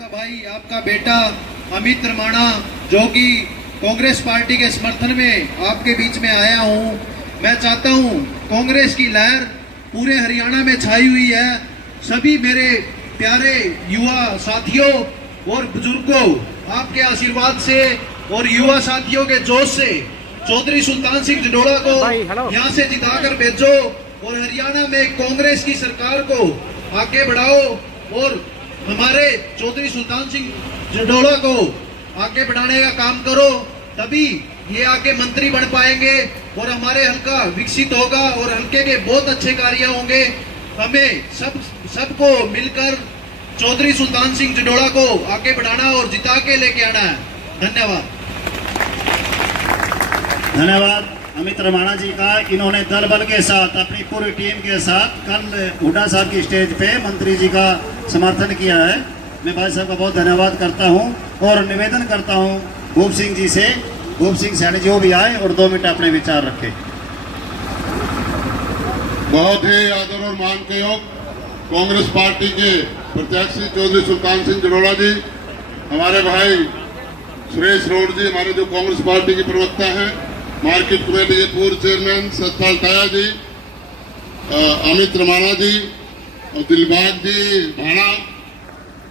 आपका भाई, आपका बेटा अमित रमाणा, जो कि कांग्रेस पार्टी के समर्थन में आपके बीच में आया हूं। मैं चाहता हूं कांग्रेस की लहर पूरे हरियाणा में छाई हुई है। सभी मेरे प्यारे युवा साथियों और बुजुर्गों, आपके आशीर्वाद से और युवा साथियों के जोश से चौधरी सुल्तान सिंह जडोड़ा को यहां से जिताकर भेजो और हरियाणा में कांग्रेस की सरकार को आगे बढ़ाओ और हमारे चौधरी सुल्तान सिंह जडोड़ा को आगे बढ़ाने का काम करो। तभी ये आगे मंत्री बन पाएंगे और हमारे हल्का विकसित होगा और हल्के के बहुत अच्छे कार्य होंगे। हमें सबको मिलकर चौधरी सुल्तान सिंह जडोड़ा को आगे बढ़ाना और जिता के लेके आना है। धन्यवाद। धन्यवाद अमित रमाणा जी का। इन्होंने दल बल के साथ अपनी पूरी टीम के साथ कल हुड्डा साहब की स्टेज पे मंत्री जी का समर्थन किया है। मैं भाई साहब का बहुत धन्यवाद करता हूं और निवेदन करता हूं भूप सिंह जी से, भूप सिंह सैनी जी भी आए और 2 मिनट अपने विचार रखे। बहुत ही आदर और मान के योग कांग्रेस पार्टी के प्रत्याशी चौधरी सुल्तान सिंह जडोड़ा जी, हमारे भाई सुरेश रोड जी, हमारे जो कांग्रेस पार्टी के प्रवक्ता हैं, मार्केट कमेटी के पूर्व चेयरमैन सतपाल टाया जी, अमित रमाणा जी और दिलबाग जी भाणा,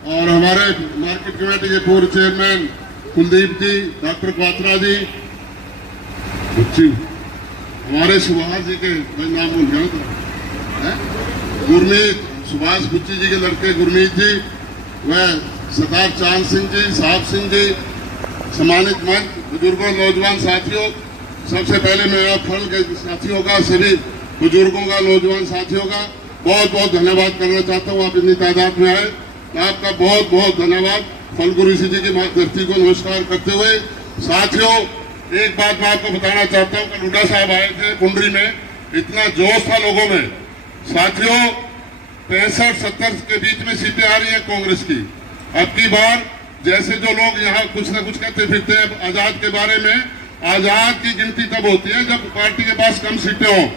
और हमारे मार्केट कमेटी के पूर्व चेयरमैन कुलदीप जी, डॉक्टर क्वात्रा जी, हमारे सुभाष जी के नाम भूल गया, गुरमीत सुभाष बुच्ची जी के लड़के गुरमीत जी, वह सरदार चांद सिंह जी, साहब सिंह जी, सम्मानित मंच, बुजुर्गों, नौजवान साथियों, सबसे पहले मैं फल के साथियों का, सभी बुजुर्गों का, नौजवान साथियों का बहुत बहुत धन्यवाद करना चाहता हूँ। आप इतनी तादाद में आए, आपका बहुत बहुत धन्यवाद। फलगुरु ऋषि जी की धरती को नमस्कार करते हुए साथियों, एक बात मैं आपको बताना चाहता हूँ। कल हुड्डा साहब आए थे कुंडरी में, इतना जोश था लोगों में। साथियों, 65-70 के बीच में सीटें आ रही है कांग्रेस की। अब की बार जैसे जो लोग यहाँ कुछ न कुछ कहते फिरते हैं आजाद के बारे में, आजाद की गिनती तब होती है जब पार्टी के पास कम सीटें हों।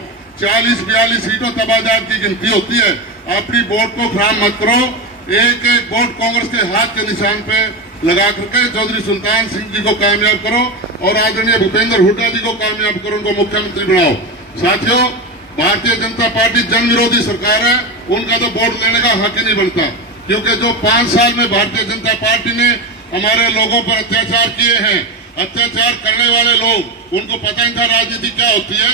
40-42 सीटों तब आजाद की गिनती होती है। अपनी वोट को खराब मत करो। एक एक वोट कांग्रेस के हाथ के निशान पे लगा करके चौधरी सुल्तान सिंह जी को कामयाब करो और आदरणीय भूपेंद्र हुड्डा जी को कामयाब करो, उनको मुख्यमंत्री बनाओ। साथियों, भारतीय जनता पार्टी जन विरोधी सरकार है, उनका तो वोट लेने का हक ही नहीं बनता, क्योंकि जो 5 साल में भारतीय जनता पार्टी ने हमारे लोगों पर अत्याचार किए हैं, अत्याचार करने वाले लोग, उनको पता नहीं था राजनीति क्या होती है।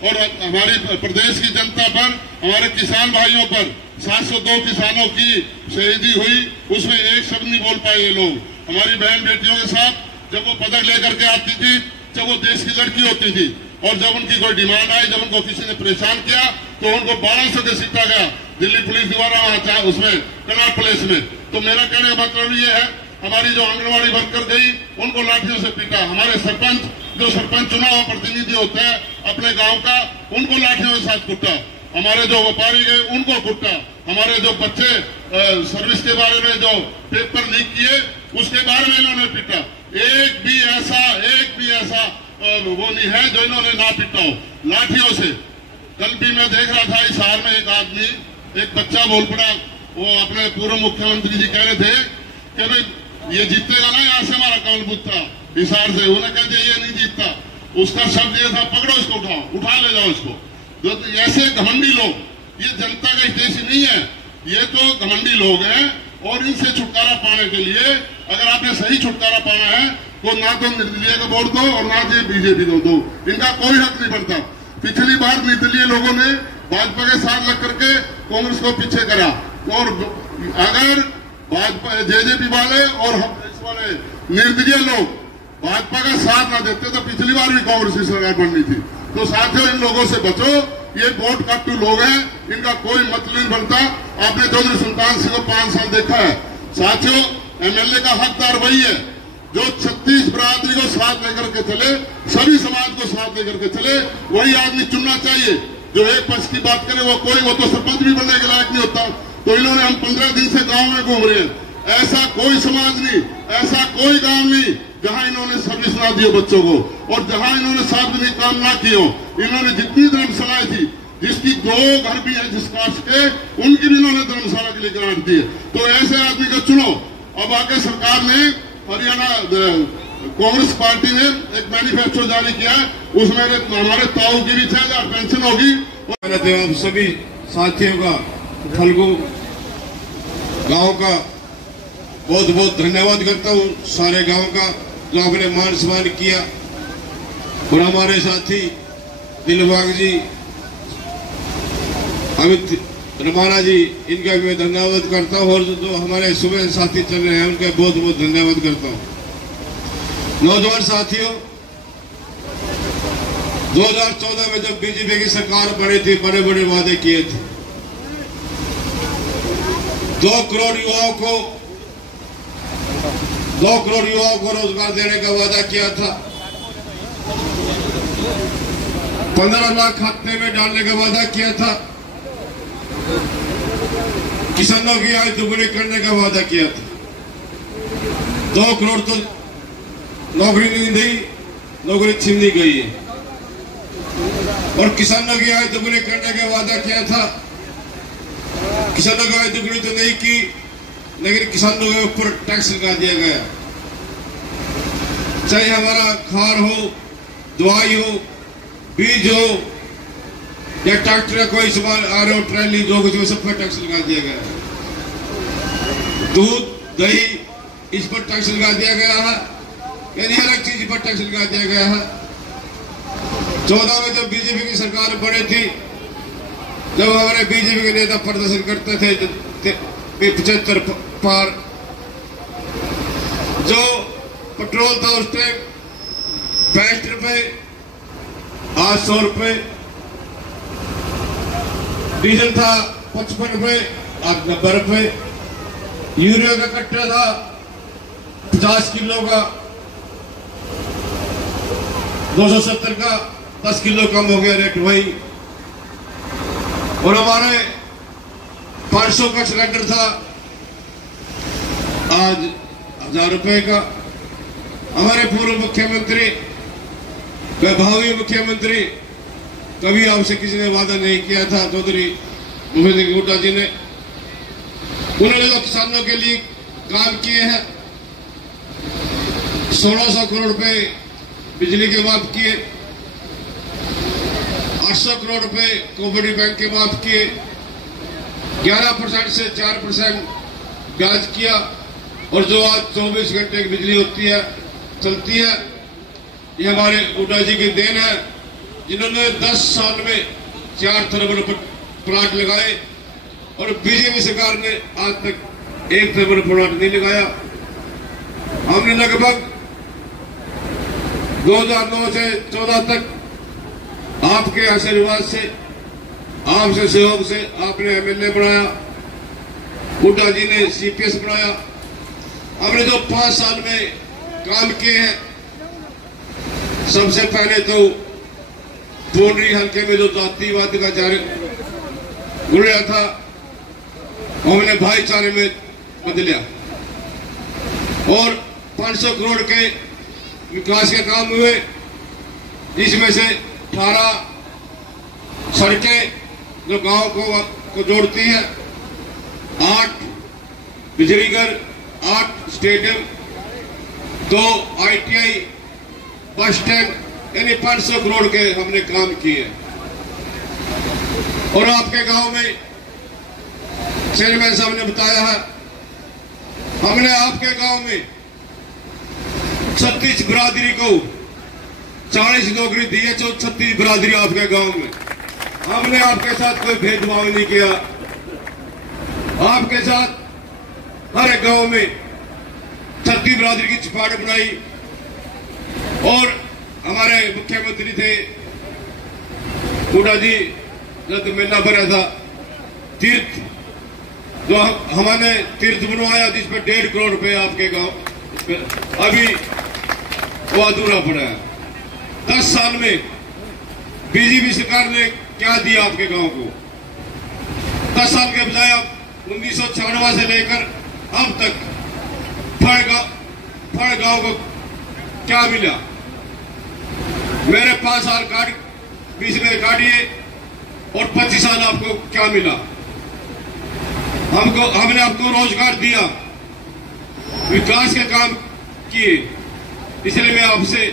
और हमारी प्रदेश की जनता पर, हमारे किसान भाइयों पर 702 किसानों की शहीदी हुई, उसमें एक शब्द नहीं बोल पाए ये लोग। हमारी बहन बेटियों के साथ जब वो पदक लेकर के आती थी, जब वो देश की लड़की होती थी, और जब उनकी कोई डिमांड आई, जब उनको किसी ने परेशान किया, तो उनको 1200 के सीटा गया दिल्ली पुलिस द्वारा, वहां उसमें कनाट प्लेस में। तो मेरा कहने का मतलब ये है, हमारी जो आंगनबाड़ी वर्कर गई, उनको लाठियों से पीटा। हमारे सरपंच, जो सरपंच चुना हुआ प्रतिनिधि होता है अपने गांव का, उनको लाठियों के साथ कुटा। हमारे जो व्यापारी गए, उनको कुटा। हमारे जो बच्चे सर्विस के बारे में जो पेपर लीक किए, उसके बारे में इन्होंने पीटा। एक भी ऐसा वो नहीं है जो इन्होंने ना पीटा हो लाठियों से। कल भी मैं देख रहा था, इस हार में एक आदमी, एक बच्चा बोल पड़ा, वो अपने पूर्व मुख्यमंत्री जी कह रहे थे कि भाई ये जीतेगा ना, यहाँ से हमारा कमल बुद्ध था हिसार से। उन्हें कह दिया ये नहीं जीतता। उसका शब्द ये था, पकड़ो इसको, उठा ले जाओ इसको। जो ऐसे घमंडी लोग, ये जनता का हितैषी नहीं है, ये तो घमंडी लोग हैं। और इनसे छुटकारा पाने के लिए, अगर आपने सही छुटकारा पाना है, तो ना तो निर्दलीय का वोट दो और ना ये बीजेपी को दो। इनका कोई हक नहीं बनता। पिछली बार निर्दलीय लोगों ने भाजपा के साथ लग करके कांग्रेस को पीछे करा, और अगर भाजपा जेजेपी वाले और इस वाले निर्दलीय लोग भाजपा का साथ ना देते तो पिछली बार भी कांग्रेस की सरकार बननी थी। तो साथियों, इन लोगों से बचो। ये वोट काटू लोग हैं, इनका कोई मतलब नहीं बनता। आपने चौधरी सुल्तान सिंह को 5 साल देखा है। साथियों, एमएलए का हकदार वही है जो 36 बरादरी को साथ लेकर के चले, सभी समाज को साथ लेकर के चले। वही आदमी चुनना चाहिए जो एक पक्ष की बात करे। वो तो सरपंच भी बनने के लायक नहीं होता। तो इन्होंने, हम 15 दिन से गांव में घूम रहे हैं, ऐसा कोई समाज नहीं, ऐसा कोई गांव नहीं जहां इन्होंने सर्विस ना दी बच्चों को, और जहां इन्होंने सार्वजनिक काम ना किए हो। इन्होंने जितनी धर्मशालाएं थी, जिसकी 2 घर भी है जिस कास्ट के, उनकी भी इन्होंने धर्मशाला के लिए ग्रांट दी है। तो ऐसे आदमी को चुनो अब आके सरकार ने हरियाणा कांग्रेस पार्टी ने एक मैनिफेस्टो जारी किया है, उसमें हमारे ताऊ की भी 6,000 पेंशन होगी। आप सभी साथियों का फल्गु गांव का बहुत बहुत धन्यवाद करता हूं, सारे गांव का जो आपने मान सम्मान किया। और हमारे साथी दिलबाग जी, अमित रमाना जी, इनका भी मैं धन्यवाद करता हूं। और जो हमारे सुबह साथी चल रहे हैं उनका बहुत बहुत धन्यवाद करता हूं। नौजवान साथियों, 2014 में जब बीजेपी की सरकार बनी थी, बड़े बड़े वादे किए थे। 2 करोड़ युवाओं को रोजगार देने का वादा किया था। 15 लाख खाते में डालने का वादा किया था। किसानों की आय दुगुनी करने का वादा किया था। 2 करोड़ तो नौकरी नहीं दी, नौकरी छीनी गई है। और किसानों की आय दुगुनी करने का वादा किया था। किसानों की आय दुगुनी तो नहीं की, लेकिन किसानों के ऊपर टैक्स लगा दिया गया। चाहे हमारा खाद हो, दवाई हो, बीज हो या ट्रैक्टर का कोई सामान आ रहा हो, ट्रैली जो कुछ, सब पर टैक्स लगा दिया गया। दूध, दही, इस पर टैक्स लगा दिया गया है, यानी हर एक चीज पर टैक्स लगा दिया गया है। 14 में जब बीजेपी की सरकार बनी थी, जब हमारे बीजेपी के नेता प्रदर्शन करते थे 75 पार, जो पेट्रोल था उस टाइम 65 रुपए, आज 100 रुपए। डीजल था 55 रुपए, आज 90 रुपए। यूरिया का कट्टा था 50 किलो का 270 का, 10 किलो कम हो गया रेट वही। और हमारे 500 का सिलेंडर था, आज 1000 रुपए का। हमारे पूर्व मुख्यमंत्री व भावी मुख्यमंत्री, कभी आपसे किसी ने वादा नहीं किया था, चौधरी भूपेंद्र सिंह हुड्डा जी ने। उन्होंने जो किसानों के लिए काम किए हैं, 1600 करोड़ रुपए बिजली के माफ किए, 800 करोड़ रुपए कोऑपरेटिव बैंक के माफ किए, 11% से 4% ब्याज किया। और जो आज 24 घंटे की बिजली होती है, चलती है, ये हमारे हुड्डा जी की देन है, जिन्होंने 10 साल में 4 थर्मल प्लांट लगाए। और बीजेपी सरकार ने आज तक 1 थर्मल प्लांट नहीं लगाया। हमने लगभग 2009 से 14 तक आपके आशीर्वाद से, आपसे सहयोग से आपने एमएलए बनाया, हुड्डा जी ने सीपीएस बनाया। हमने जो 5 साल में काम किए हैं, सबसे पहले तो पूर्णी हल्के में जो जातिवाद का चार्य गुजरा था, हमने भाईचारे में बदलिया। और 500 करोड़ के विकास के काम हुए, जिसमें से 18 सड़कें जो गांव को जोड़ती है, 8 बिजली घर, 8 स्टेडियम, 2 ITI, बस स्टैंड, यानी 500 करोड़ के हमने काम किए। और आपके गांव में चेयरमैन साहब ने बताया है, हमने आपके गांव में 36 बिरादरी को 40 नौकरी दी है। 36 बिरादरी आपके गांव में। हमने आपके साथ कोई भेदभाव नहीं किया। आपके साथ हर एक गांव में 36 बिरादरी की चिपाट बनाई। और हमारे मुख्यमंत्री थे हुड्डा जी, जब मेला भरा था तीर्थ, जो हमने तीर्थ बनवाया, जिसमें 1.5 करोड़ रुपए आपके गांव अभी वो अधूरा पड़ा है। 10 साल में बीजेपी सरकार ने क्या दिया आपके गांव को? 10 साल के बजाय 1996 से लेकर अब तक फड़ गांव को क्या मिला? मेरे 5 साल काट 20 में काटिए और 25 साल आपको क्या मिला? हमने आपको रोजगार दिया। विकास के काम किए, इसलिए मैं आपसे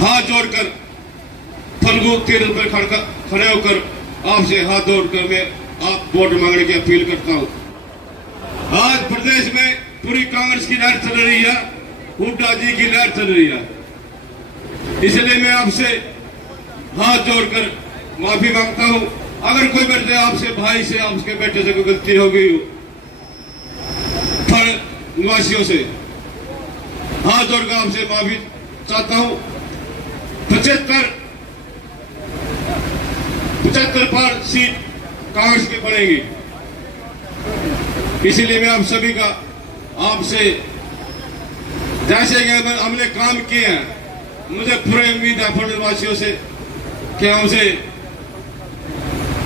हाथ जोड़कर फल्गु तीर्थ पर खड़े होकर आपसे हाथ जोड़कर मैं आप वोट मांगने की अपील करता हूं। आज प्रदेश में पूरी कांग्रेस की लहर चल रही है, हुड्डा जी की लहर चल रही है, इसलिए मैं आपसे हाथ जोड़कर माफी मांगता हूं। अगर कोई बेटे आपसे भाई से आपके बेटे से कोई गलती हो गई हो, फल निवासियों से हाथ जोड़कर आपसे माफी चाहता हूं। 75 पर सीट कांग्रेस की पड़ेगी, इसीलिए मैं आप सभी का आपसे जैसे कि हमने काम किए हैं, मुझे पूरे उम्मीद है फल निवासियों से कि हमसे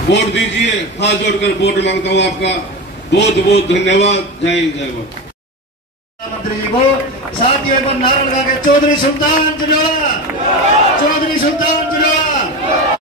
वोट दीजिए। हाथ जोड़कर वोट मांगता हूं आपका। बहुत बहुत धन्यवाद। जय हिंद, जय भारत। मंत्री जी को साथ ही एक बार नारा लगा के चौधरी सुल्तान जलोड़ा।